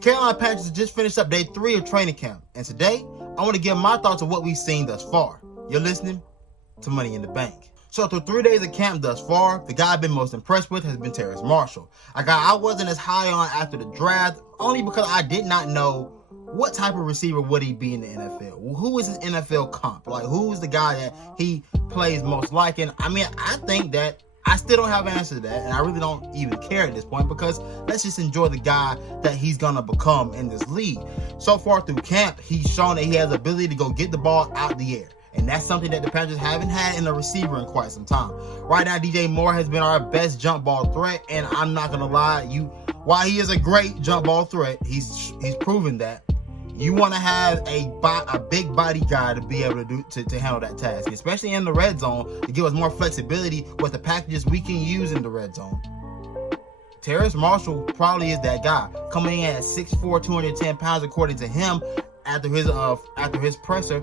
Carolina Panthers just finished up day 3 of training camp, and today I want to give my thoughts on what we've seen thus far. You're listening to Money in the Bank. So through 3 days of camp thus far, the guy I've been most impressed with has been Terrace Marshall. A guy I wasn't as high on after the draft, only because I did not know what type of receiver would he be in the NFL. Who is his NFL comp? Like, who is the guy that he plays most like? And I mean, I think that I still don't have an answer to that, and I really don't even care at this point, because let's just enjoy the guy that he's gonna become in this league. So far through camp, he's shown that he has the ability to go get the ball out the air. And that's something that the Panthers haven't had in a receiver in quite some time. Right now, DJ Moore has been our best jump ball threat, and I'm not gonna lie, while he is a great jump ball threat, he's proven that. You want to have a big body guy to be able to handle that task, especially in the red zone, to give us more flexibility with the packages we can use in the red zone. Terrace Marshall probably is that guy, coming in at 6'4", 210 pounds, according to him, after his presser.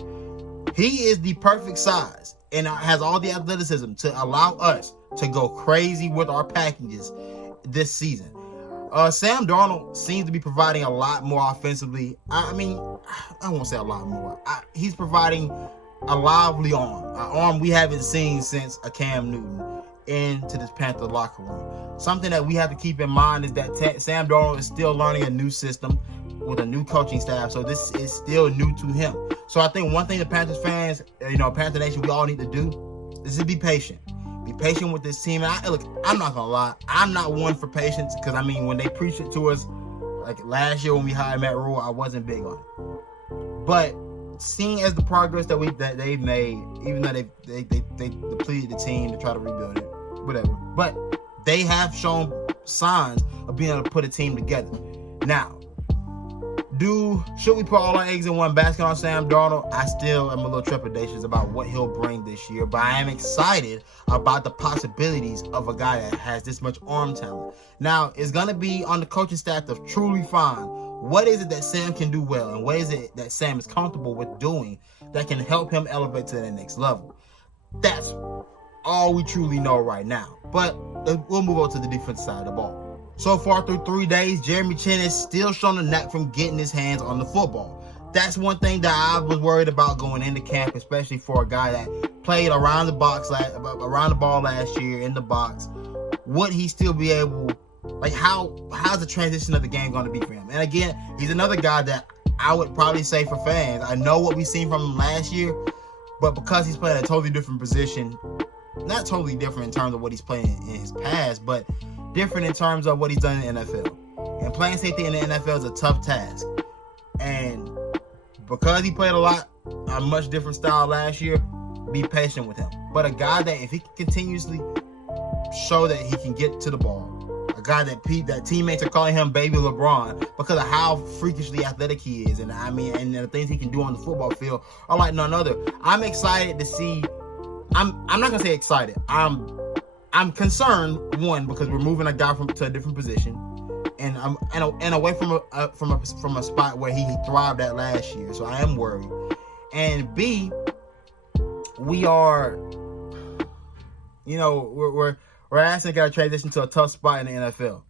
He is the perfect size and has all the athleticism to allow us to go crazy with our packages this season. Sam Darnold seems to be providing a lot more offensively. I mean, I won't say a lot more. He's providing a lively arm, an arm we haven't seen since a Cam Newton into this Panther locker room. Something that we have to keep in mind is that Sam Darnold is still learning a new system with a new coaching staff, so this is still new to him. So I think one thing the Panthers fans, Panther Nation, we all need to do is to be patient. Be patient with this team. And look, I'm not gonna lie, I'm not one for patience, because I mean, when they preached it to us, like last year when we hired Matt Rule, I wasn't big on it. But seeing as the progress that they've made, even though they depleted the team to try to rebuild it, whatever, but they have shown signs of being able to put a team together. Now, should we put all our eggs in one basket on Sam Darnold? I still am a little trepidatious about what he'll bring this year, but I am excited about the possibilities of a guy that has this much arm talent. Now, it's going to be on the coaching staff to truly find what is it that Sam can do well, and what is it that Sam is comfortable with doing that can help him elevate to the next level. That's all we truly know right now. But we'll move on to the defensive side of the ball. So far through 3 days, Jeremy Chin has still shown a knack from getting his hands on the football. That's one thing that I was worried about going into camp, especially for a guy that played around the ball last year in the box. Would he still be able, how's the transition of the game going to be for him? And again, he's another guy that I would probably say for fans, I know what we've seen from him last year, but because he's playing a totally different position, not totally different in terms of what he's playing in his past, but different in terms of what he's done in the NFL. And playing safety in the NFL is a tough task. And because he played a much different style last year, be patient with him. But a guy that, if he can continuously show that he can get to the ball, a guy that teammates are calling him Baby Lebron because of how freakishly athletic he is, and the things he can do on the football field are like none other. I'm excited to see. I'm not gonna say excited. I'm concerned, one, because we're moving a guy to a different position, and away from a spot where he thrived at last year. So I am worried. And B, we are, we're asking a guy to transition to a tough spot in the NFL.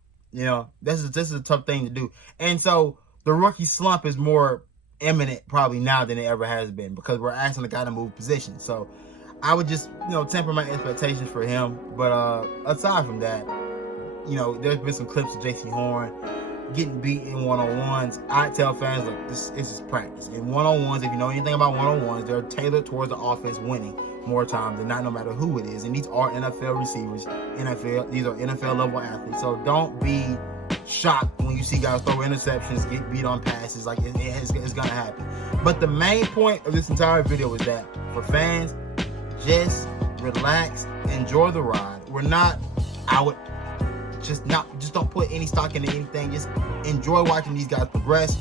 This is a tough thing to do, and so the rookie slump is more imminent probably now than it ever has been, because we're asking the guy to move position. So I would just, temper my expectations for him. But aside from that, there's been some clips of J.C. Horn getting beat in one-on-ones. I tell fans, look, this is practice. In one-on-ones, if you know anything about one-on-ones, they're tailored towards the offense winning more times than not, no matter who it is. And these are NFL receivers. These are NFL-level athletes. So don't be shocked when you see guys throw interceptions, get beat on passes. Like, it's going to happen. But the main point of this entire video is that for fans, just relax, enjoy the ride. Just don't put any stock into anything. Just enjoy watching these guys progress.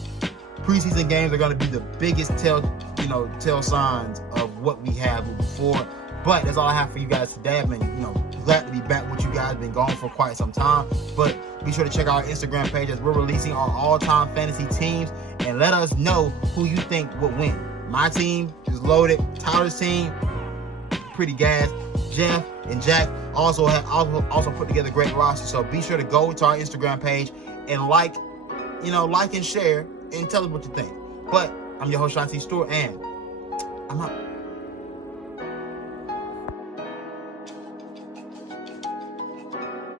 Preseason games are going to be the biggest tell signs of what we have moving forward. But that's all I have for you guys today. I've been, glad to be back with you guys. Been gone for quite some time. But be sure to check out our Instagram page as we're releasing our all-time fantasy teams, and let us know who you think will win. My team is loaded. Tyler's team, pretty gas. Jeff and Jack also put together a great roster. So be sure to go to our Instagram page and like like and share, and tell us what you think. But I'm your host, Shontis, and I'm out.